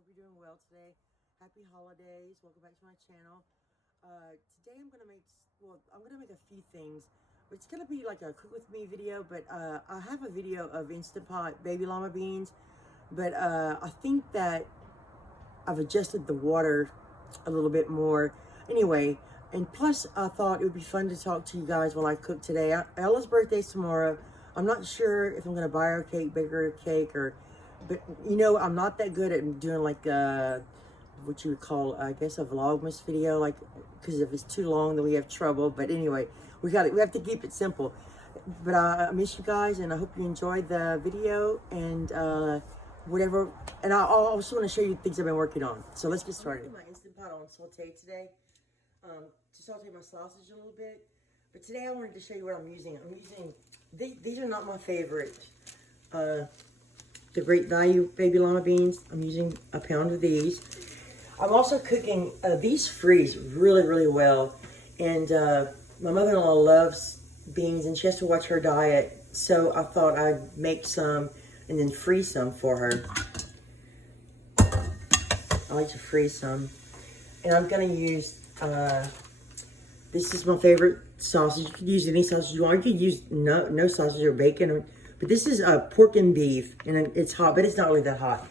hope you're doing well today. Happy holidays. Welcome back to my channel. Today I'm going to make a few things. It's going to be like a cook with me video, but I have a video of Instant Pot baby llama beans, but I think that I've adjusted the water a little bit more. Anyway, and plus I thought it would be fun to talk to you guys while I cook today. Ella's birthday's tomorrow. I'm not sure if I'm going to buy her a cake, bake her a cake, but you know, I'm not that good at doing like what you would call, I guess, a Vlogmas video, like, because if it's too long then we have trouble. But anyway, we have to keep it simple. But I miss you guys, and I hope you enjoyed the video and whatever. And I also want to show you things I've been working on. So let's get started. I'm putting my Instant Pot on saute today to saute my sausage a little bit. But today I wanted to show you what I'm using. These are not my favorite. The Great Value baby llama beans. I'm using a pound of these. I'm also cooking, these freeze really, really well. And my mother-in-law loves beans and she has to watch her diet. So I thought I'd make some and then freeze some for her. I like to freeze some. And I'm gonna use, this is my favorite sausage. You could use any sausage you want. You could use no sausage or bacon. But this is pork and beef, and it's hot, but it's not really that hot.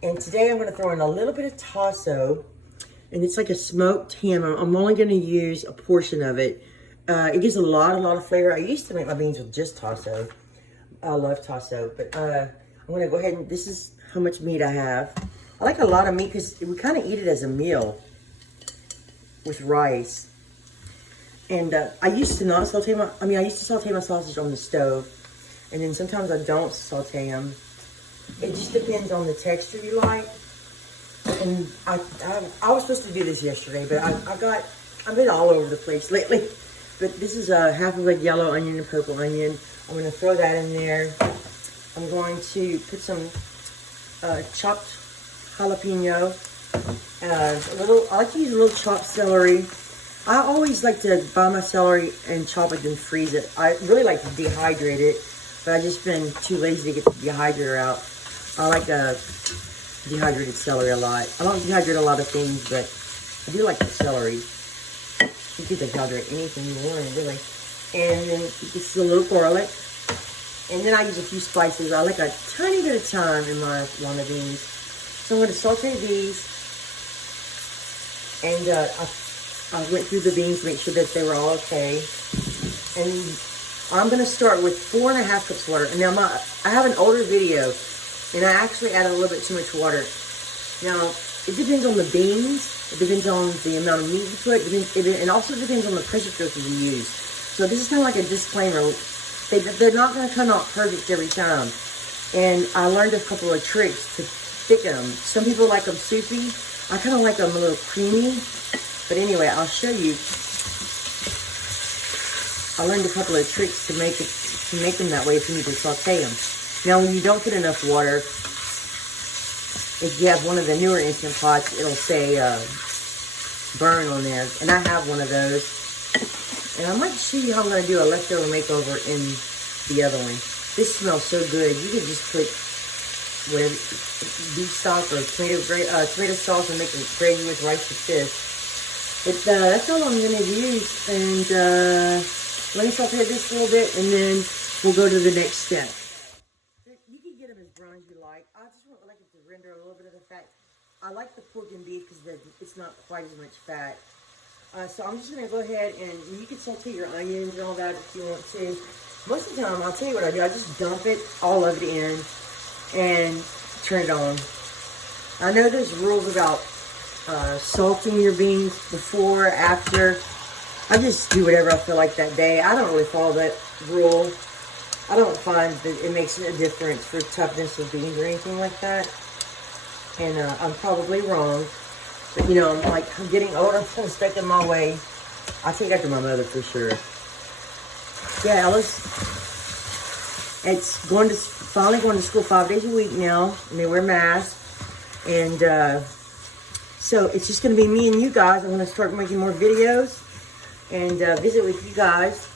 And today I'm going to throw in a little bit of tasso, and it's like a smoked ham. I'm only going to use a portion of it. It gives a lot of flavor. I used to make my beans with just tasso. I love tasso, but I'm going to go ahead and this is how much meat I have. I like a lot of meat because we kind of eat it as a meal with rice. And I used to not saute I used to saute my sausage on the stove. And then sometimes I don't saute them. It just depends on the texture you like. And I was supposed to do this yesterday, but I've been all over the place lately. But this is half of a yellow onion and purple onion. I'm going to throw that in there. I'm going to put some chopped jalapeno. I like to use a little chopped celery. I always like to buy my celery and chop it and freeze it. I really like to dehydrate it. But I've just been too lazy to get the dehydrator out. I like dehydrated celery a lot. I don't dehydrate a lot of things, but I do like the celery. You can dehydrate anything you want, really. And then it's a little garlic. And then I use a few spices. I like a tiny bit of thyme in my llama beans. So I'm going to saute these. And I went through the beans to make sure that they were all okay. And I'm going to start with 4.5 cups of water. And now I have an older video, and I actually added a little bit too much water. Now, it depends on the beans. It depends on the amount of meat you put. It also depends on the pressure cooker you use. So this is kind of like a disclaimer. They're not going to come out perfect every time. And I learned a couple of tricks to thicken them. Some people like them soupy. I kind of like them a little creamy. But anyway, I'll show you. I learned a couple of tricks to make them that way if you need to saute them. Now, when you don't put enough water, if you have one of the newer Instant Pots, it'll say burn on there. And I have one of those. And I might show you how I'm going to do a leftover makeover in the other one. This smells so good. You can just put whatever, beef stock or tomato sauce and make a gravy with rice and fish. But that's all I'm going to use. And let me saute this a little bit, and then we'll go to the next step. You can get them as brown as you like. I just like it to render a little bit of the fat. I like the pork and beef because it's not quite as much fat. So I'm just going to go ahead and you can saute your onions and all that if you want to. Most of the time, I'll tell you what I do. I just dump it, all of it in, and turn it on. I know there's rules about salting your beans before, after. I just do whatever I feel like that day. I don't really follow that rule. I don't find that it makes a difference for toughness of beans or anything like that. And I'm probably wrong. But you know, I'm getting older. I'm kind of stuck in my way. I take after my mother for sure. Yeah, it's finally going to school 5 days a week now. And they wear masks. And so it's just going to be me and you guys. I'm going to start making more videos and visit with you guys.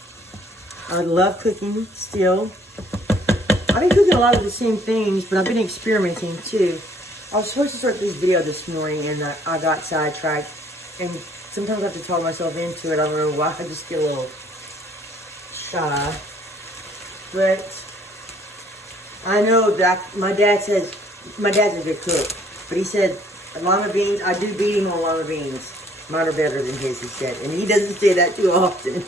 I love cooking still. I've been cooking a lot of the same things, but I've been experimenting too. I was supposed to start this video this morning and I got sidetracked. And sometimes I have to talk myself into it. I don't know why. I just get a little shy. But I know that my dad's a good cook. But he said, lima beans, I do beat him on lima beans. Mine are better than his, he said. And he doesn't say that too often.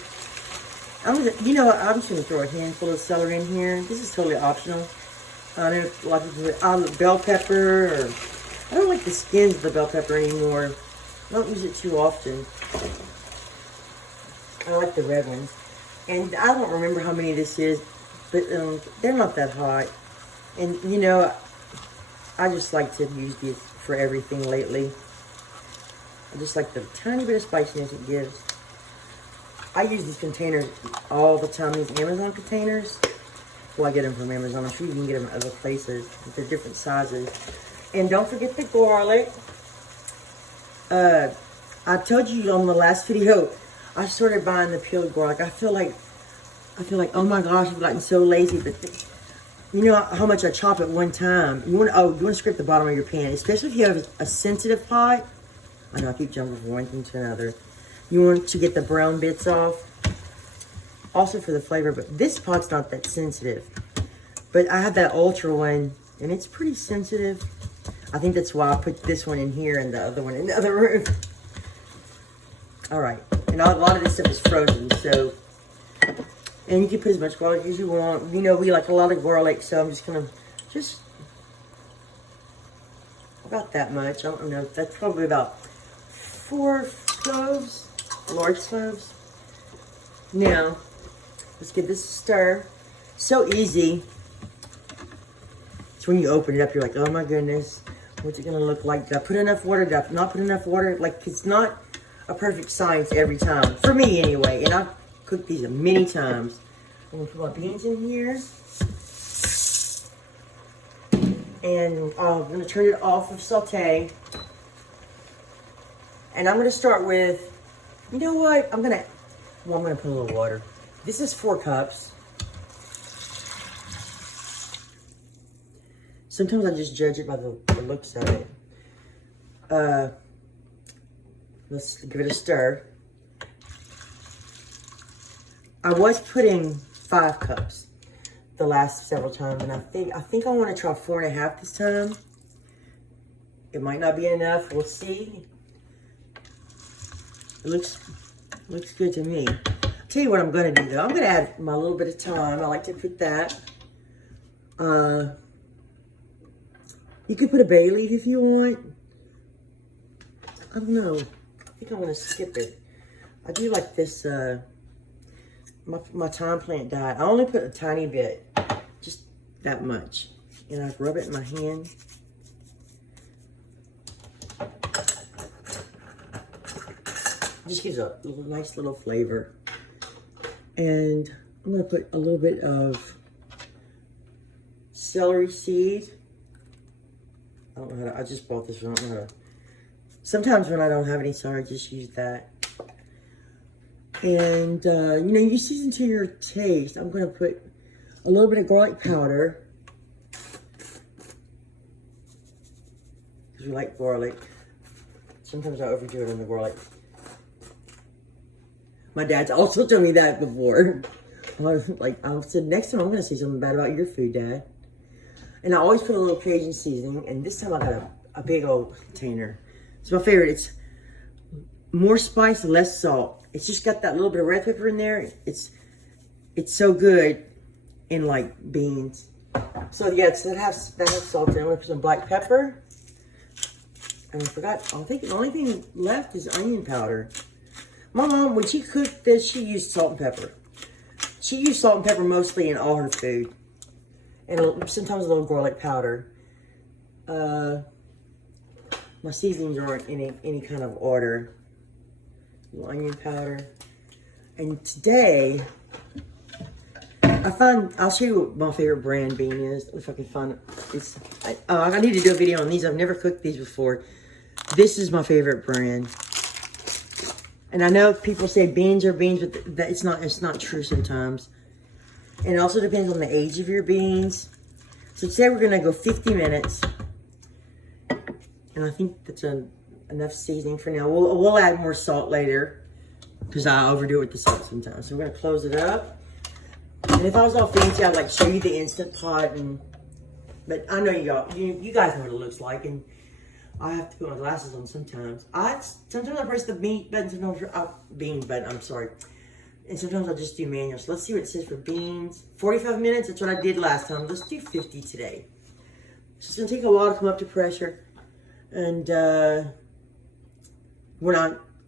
You know what? I'm just going to throw a handful of celery in here. This is totally optional. I know a lot of people put bell pepper. Or, I don't like the skins of the bell pepper anymore. I don't use it too often. I like the red ones. And I don't remember how many this is. But they're not that hot. And, you know, I just like to use these for everything lately. I just like the tiny bit of spiciness it gives. I use these containers all the time, these Amazon containers. Well, I get them from Amazon. I'm sure you can get them at other places. They're different sizes. And don't forget the garlic. I told you on the last video, I started buying the peeled garlic. I feel like, oh my gosh, I've gotten so lazy. But you know how much I chop at one time. You want to scrape the bottom of your pan, especially if you have a sensitive pot. I know I keep jumping from one thing to another. You want to get the brown bits off. Also for the flavor, but this pot's not that sensitive. But I have that ultra one, and it's pretty sensitive. I think that's why I put this one in here and the other one in the other room. All right, and a lot of this stuff is frozen, so. And you can put as much garlic as you want. You know, we like a lot of garlic, so I'm just gonna, about that much. I don't know, that's probably about 4 cloves, large cloves. Now, let's give this a stir. So easy. It's when you open it up, you're like, oh my goodness, what's it gonna look like? Did I put enough water? Did I not put enough water? Like, it's not a perfect science every time. For me, anyway. And I've cooked these many times. I'm gonna put my beans in here. And I'm gonna turn it off of saute. And I'm gonna start with, you know what? I'm gonna put a little water. This is 4 cups. Sometimes I just judge it by the looks of it. Let's give it a stir. I was putting 5 cups the last several times, and I think I want to try 4.5 this time. It might not be enough. We'll see. It looks good to me. I'll tell you what I'm going to do, though. I'm going to add my little bit of thyme. I like to put that. You could put a bay leaf if you want. I don't know. I think I'm going to skip it. I do like this, my thyme plant died. I only put a tiny bit. Just that much. And I rub it in my hand. Just gives a nice little flavor. And I'm going to put a little bit of celery seed. I don't know how to, I just bought this one. I don't know how to. Sometimes when I don't have any celery, I just use that. And, you know, you season to your taste. I'm going to put a little bit of garlic powder. Because we like garlic. Sometimes I overdo it on the garlic. My dad's also told me that before. Like, I said, next time I'm going to say something bad about your food, Dad. And I always put a little Cajun seasoning. And this time I got a big old container. It's my favorite. It's more spice, less salt. It's just got that little bit of red pepper in there. It's so good in like beans. So yeah, that has salt in it. I'm gonna put some black pepper. And I forgot. I think the only thing left is onion powder. My mom, when she cooked this, she used salt and pepper. She used salt and pepper mostly in all her food, and sometimes a little garlic powder. My seasonings aren't in any kind of order. Onion powder. And today, I'll show you what my favorite brand bean is, if I can find it. I need to do a video on these. I've never cooked these before. This is my favorite brand. And I know people say beans are beans, but it's not true sometimes. And it also depends on the age of your beans. So today we're gonna go 50 minutes. And I think that's enough seasoning for now. We'll add more salt later because I overdo it with the salt sometimes. So we're gonna close it up. And if I was all fancy, I'd like show you the Instant Pot. But I know you guys know what it looks like, and I have to put my glasses on sometimes. Sometimes I press the bean button, sometimes bean button. I'm sorry. And sometimes I'll just do manual. So let's see what it says for beans. 45 minutes. That's what I did last time. Let's do 50 today. So it's gonna take a while to come up to pressure. And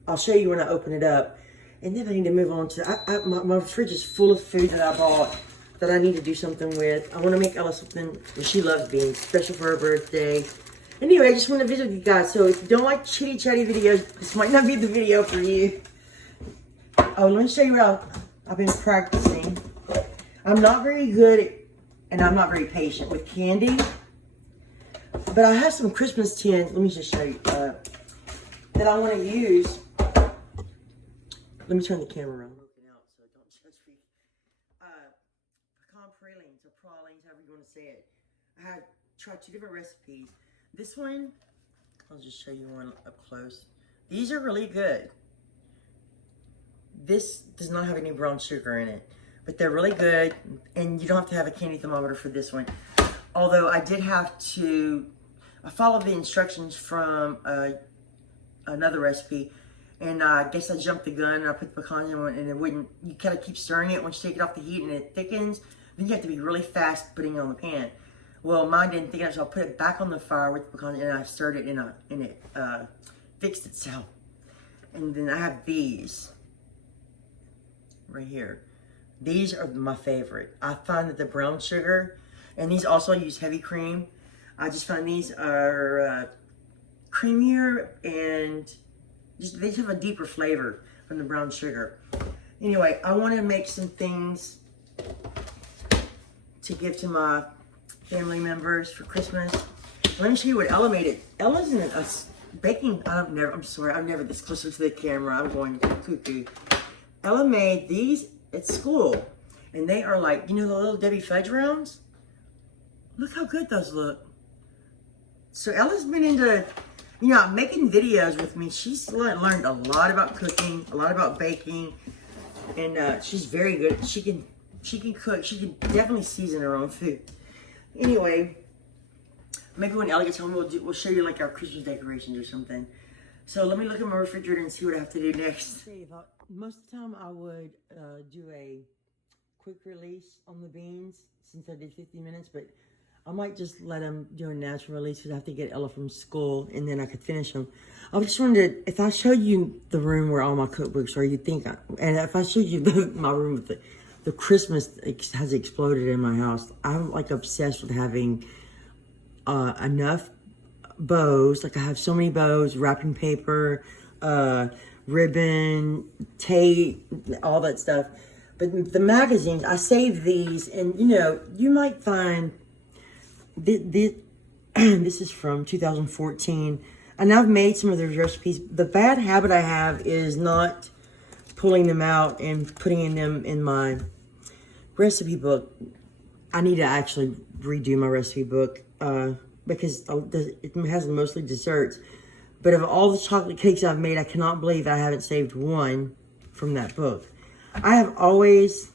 I'll show you when I open it up. And then I need to move on to, my fridge is full of food that I bought that I need to do something with. I want to make Ella something, she loves beans, special for her birthday. Anyway, I just want to visit with you guys. So if you don't like chitty chatty videos, this might not be the video for you. Oh, let me show you what I've been practicing. I'm not very good and I'm not very patient with candy. But I have some Christmas tins, let me just show you, that I want to use. Let me turn the camera around. Out, so don't judge me. Pecan pralines or pralines, however you want to say it. I have tried 2 different recipes. This one, I'll just show you one up close. These are really good. This does not have any brown sugar in it, but they're really good. And you don't have to have a candy thermometer for this one. Although I did have to, I followed the instructions from another recipe. And I guess I jumped the gun and I put the pecans in one and it wouldn't, you kind of keep stirring it once you take it off the heat and it thickens. Then you have to be really fast putting it on the pan. Well, mine didn't thicken up, so I put it back on the fire with the pecans and I stirred it and it fixed itself. And then I have these right here. These are my favorite. I find that the brown sugar, and these also use heavy cream. I just find these are creamier and they just have a deeper flavor from the brown sugar. Anyway, I want to make some things to give to my family members for Christmas. Let me show you what Ella made it. Ella's in a baking, I'm never this closer to the camera. I'm going cuckoo. Ella made these at school. And they are like, you know the little Debbie Fudge rounds? Look how good those look. So Ella's been into, you know, making videos with me. She's learned a lot about cooking, a lot about baking, and she's very good. She can cook. She can definitely season her own food. Anyway, maybe when Ella gets home, we'll show you like our Christmas decorations or something. So let me look at my refrigerator and see what I have to do next. Most of the time, I would do a quick release on the beans since I did 50 minutes, but I might just let them do a natural release because I have to get Ella from school and then I could finish them. I just wondered if I showed you the room where all my cookbooks are, you'd think, and if I showed you my room with the Christmas has exploded in my house. I'm like obsessed with having enough bows. Like I have so many bows, wrapping paper, ribbon, tape, all that stuff. But the magazines, I save these, and you know, you might find this is from 2014, and I've made some of those recipes. The bad habit I have is not pulling them out and putting them in my recipe book. I need to actually redo my recipe book because it has mostly desserts. But of all the chocolate cakes I've made, I cannot believe I haven't saved one from that book. I have always,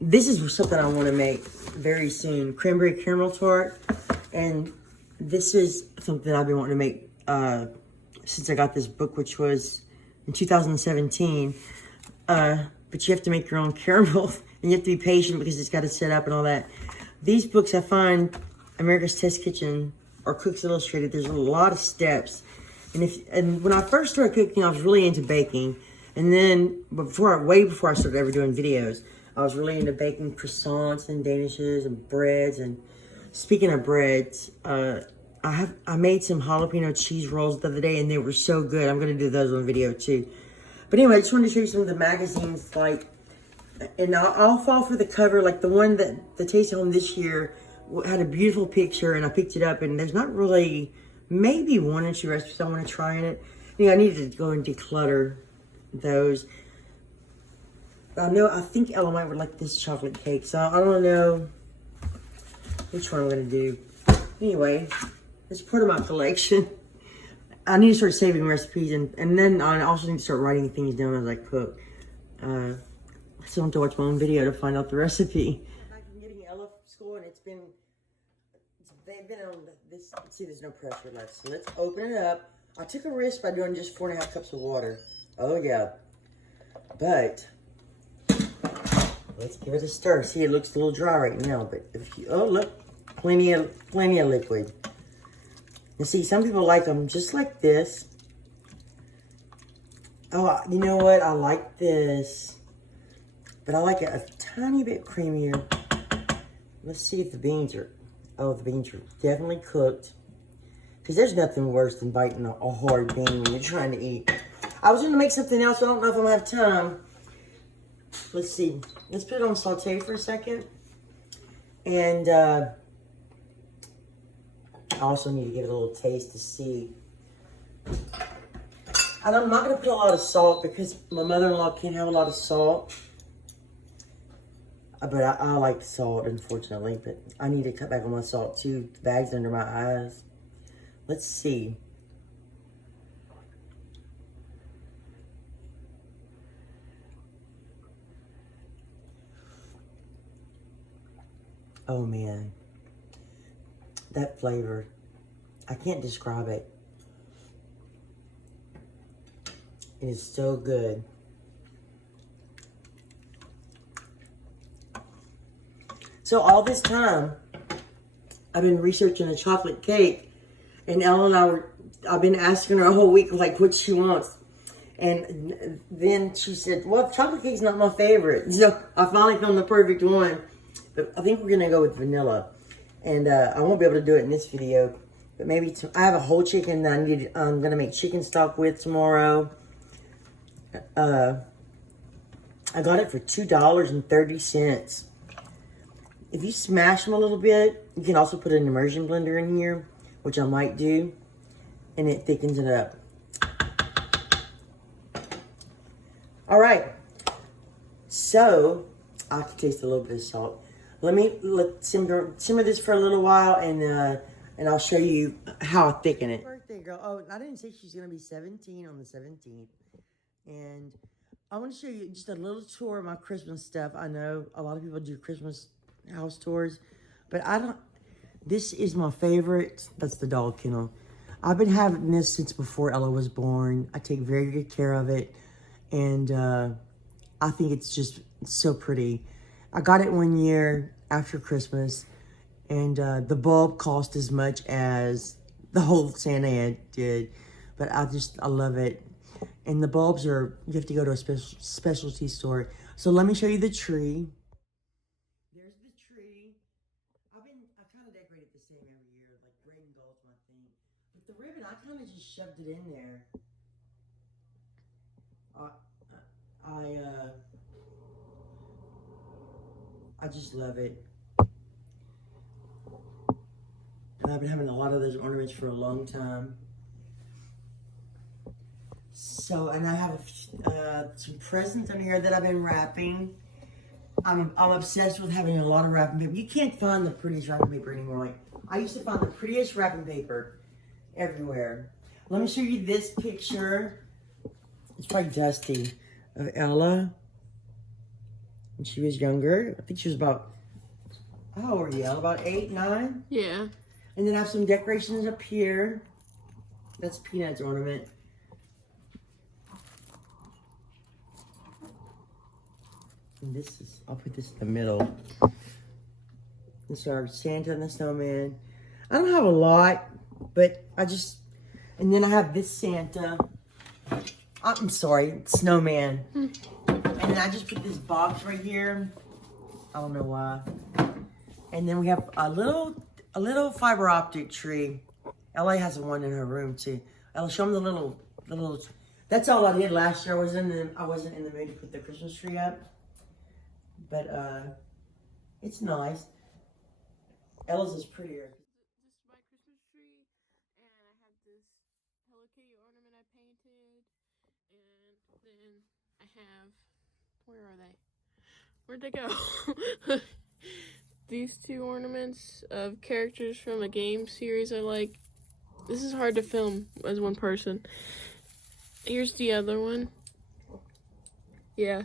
this is something I want to make very soon, cranberry caramel tart. And this is something I've been wanting to make since I got this book, which was in 2017. But you have to make your own caramel and you have to be patient because it's got to set up and all that. These books, I find America's Test Kitchen or Cooks Illustrated, there's a lot of steps. And when I first started cooking, I was really into baking. And then way before I started ever doing videos, I was really into baking croissants and danishes and breads. And speaking of breads, I made some jalapeno cheese rolls the other day and they were so good. I'm gonna do those on video too. But anyway, I just wanted to show you some of the magazines, like, and I'll fall for the cover, like the one that the Taste of Home this year had a beautiful picture, and I picked it up, and there's not really, maybe 1 or 2 recipes I want to try in it. You know, I needed to go and declutter those. I think Ella might would like this chocolate cake, so I don't know which one I'm going to do. Anyway, It's part of my collection. I need to start saving recipes, and then I also need to start writing things down as I cook. I still have to watch my own video to find out the recipe. I'm back from getting Ella from school, and they've been on this. See, there's no pressure left, so let's open it up. I took a risk by doing just 4.5 cups of water. Oh yeah, but let's give it a stir. See, it looks a little dry right now, but if you, oh look, plenty of liquid. And see, some people like them just like this. Oh, you know what? I like this, but I like it a tiny bit creamier. Let's see if the beans are, oh, the beans are definitely cooked. Because there's nothing worse than biting a hard bean when you're trying to eat. I was going to make something else, so I don't know if I'm going to have time. Let's see. Let's put it on saute for a second. And I also need to give it a little taste to see. And I'm not going to put a lot of salt because my mother-in-law can't have a lot of salt. But I like salt, unfortunately. But I need to cut back on my salt too. The bag's under my eyes. Let's see. Oh man, that flavor, I can't describe it. It is so good. So all this time, I've been researching a chocolate cake, and Ella and I've been asking her a whole week, like, what she wants. And then she said, well, chocolate cake's not my favorite. So I finally found the perfect one. But I think we're going to go with vanilla. And I won't be able to do it in this video. But maybe, I have a whole chicken that I'm going to make chicken stock with tomorrow. I got it for $2.30. If you smash them a little bit, you can also put an immersion blender in here, which I might do. And it thickens it up. All right. So, I have to taste a little bit of salt. Let simmer this for a little while, and I'll show you how I thicken it. Birthday girl. Oh, I didn't say she's gonna be 17 on the 17th, and I want to show you just a little tour of my Christmas stuff. I know a lot of people do Christmas house tours, but I don't. This is my favorite. That's the dog kennel. I've been having this since before Ella was born. I take very good care of it, and I think it's just so pretty. I got it one year after Christmas, and the bulb cost as much as the whole Santa ad did, but I love it. And the bulbs you have to go to a specialty store. So let me show you the tree. There's the tree. I kind of decorate it the same every year, like red and gold's my thing. But the ribbon, I kind of just shoved it in there. I just love it. And I've been having a lot of those ornaments for a long time. So, and I have some presents on here that I've been wrapping. I'm obsessed with having a lot of wrapping paper. You can't find the prettiest wrapping paper anymore. Like, I used to find the prettiest wrapping paper everywhere. Let me show you this picture. It's probably dusty, of Ella when she was younger. I think she was about, how old were you, Ella? About 8, 9? Yeah. And then I have some decorations up here. That's Peanut's ornament. And this is, I'll put this in the middle. This is our Santa and the Snowman. I don't have a lot, but and then I have this Santa. I'm sorry, Snowman. And then I just put this box right here. I don't know why. And then we have a little fiber optic tree. Ella has one in her room too. I'll show them the little. That's all I did last year. I wasn't in the mood to put the Christmas tree up, but it's nice. Ella's is prettier. This is my Christmas tree, and I have this Hello Kitty ornament I painted, and then I have, where are they? Where'd they go? These two ornaments of characters from a game series I like, This is hard to film as one person. Here's the other one. Yeah.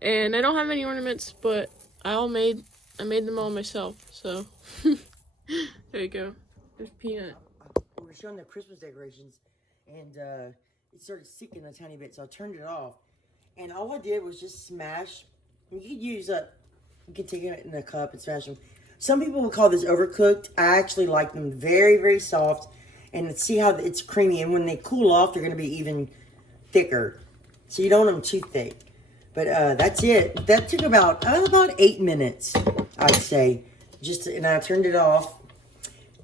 And I don't have any ornaments, but I made them all myself, so there you go. There's Peanut. We were showing the Christmas decorations, and it started sticking a tiny bit, so I turned it off. And all I did was just smash. You could use you could take it in a cup and smash them. Some people would call this overcooked. I actually like them very, very soft. And see how it's creamy. And when they cool off, they're going to be even thicker. So you don't want them too thick. But that's it. That took about 8 minutes, I'd say. And I turned it off.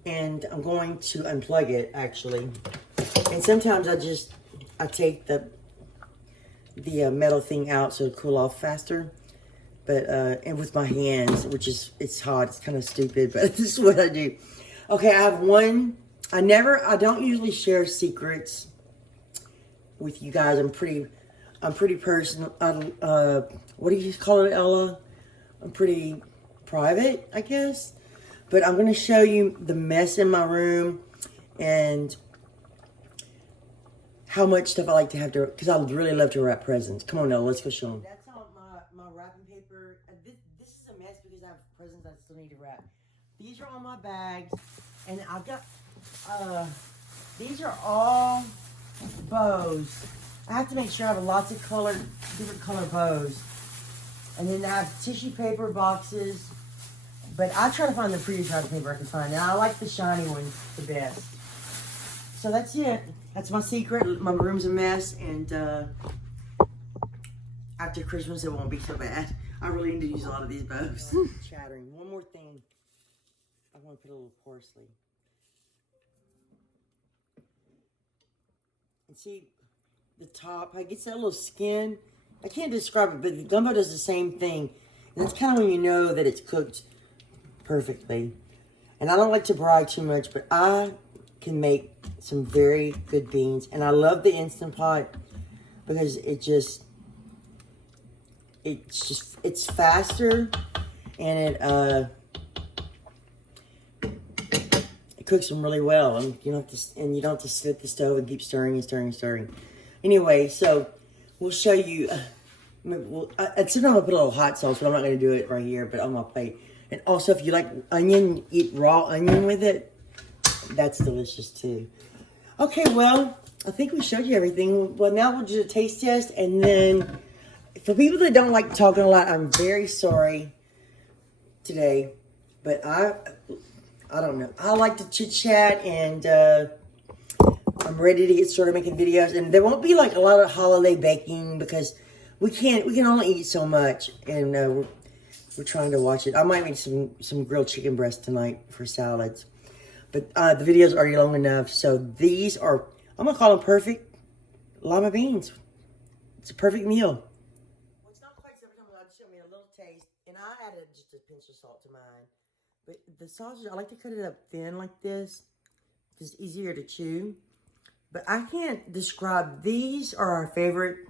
And I'm going to unplug it, actually. And sometimes I take the metal thing out so it'll cool off faster. But, and with my hands, it's hot. It's kind of stupid, but this is what I do. Okay, I have one. I don't usually share secrets with you guys. I'm pretty personal. What do you call it, Ella? I'm pretty private, I guess. But I'm going to show you the mess in my room and how much stuff I like to have because I really love to wrap presents. Come on, Ella, let's go show them. That's all my wrapping paper. This is a mess because I have presents I still need to wrap. These are all my bags, and I've got these are all bows. I have to make sure I have lots of different color bows. And then I have tissue paper boxes. But I try to find the prettiest wrapping paper I can find. And I like the shiny ones the best. So that's it. That's my secret. My room's a mess. And after Christmas, it won't be so bad. I really need to use a lot of these bows. Chattering. One more thing. I want to put a little parsley. And see, the top, I get that little skin. I can't describe it, but the gumbo does the same thing. And that's kind of when you know that it's cooked perfectly. And I don't like to brag too much, but I can make some very good beans. And I love the Instant Pot because it's faster, and it cooks them really well. And you don't have to sit at the stove and keep stirring and stirring and stirring. Anyway, so we'll show you. Sometimes I'll put a little hot sauce, but I'm not going to do it right here, but on my plate. And also, if you like onion, eat raw onion with it, that's delicious too. Okay, well, I think we showed you everything. Well, now we'll do a taste test, and then for people that don't like talking a lot, I'm very sorry today, but I don't know. I like to chit chat, and I'm ready to get started making videos. And there won't be like a lot of holiday baking because we can only eat so much, and we're trying to watch it. I might make some grilled chicken breast tonight for salads. But the video's already long enough. So these are, I'm going to call them perfect lima beans. It's a perfect meal. Well, it's not quite every time. I just show me a little taste. And I added just a pinch of salt to mine. But the sausage, I like to cut it up thin like this. It's easier to chew. But I can't describe, these are our favorite.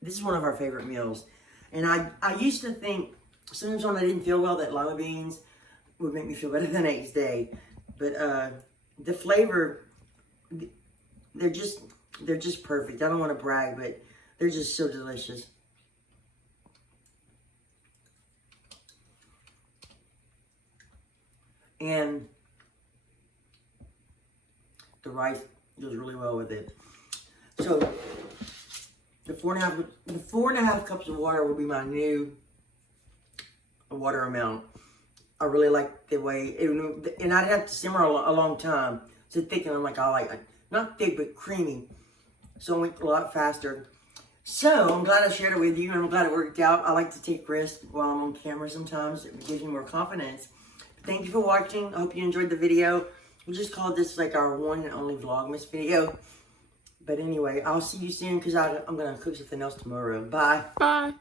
This is one of our favorite meals. And I used to think, sometimes when I didn't feel well, that lima beans would make me feel better the next day. But the flavor, they're just perfect. I don't want to brag, but they're just so delicious. And the rice goes really well with it. So the 4.5 cups of water will be my new water amount. I really like the way, and I'd have to simmer a long time to thicken them like I like. Not thick, but creamy. So it went a lot faster. So I'm glad I shared it with you, and I'm glad it worked out. I like to take risks while I'm on camera sometimes. It gives me more confidence. Thank you for watching. I hope you enjoyed the video. We'll just call this like our one and only Vlogmas video. But anyway, I'll see you soon because I'm going to cook something else tomorrow. Bye. Bye.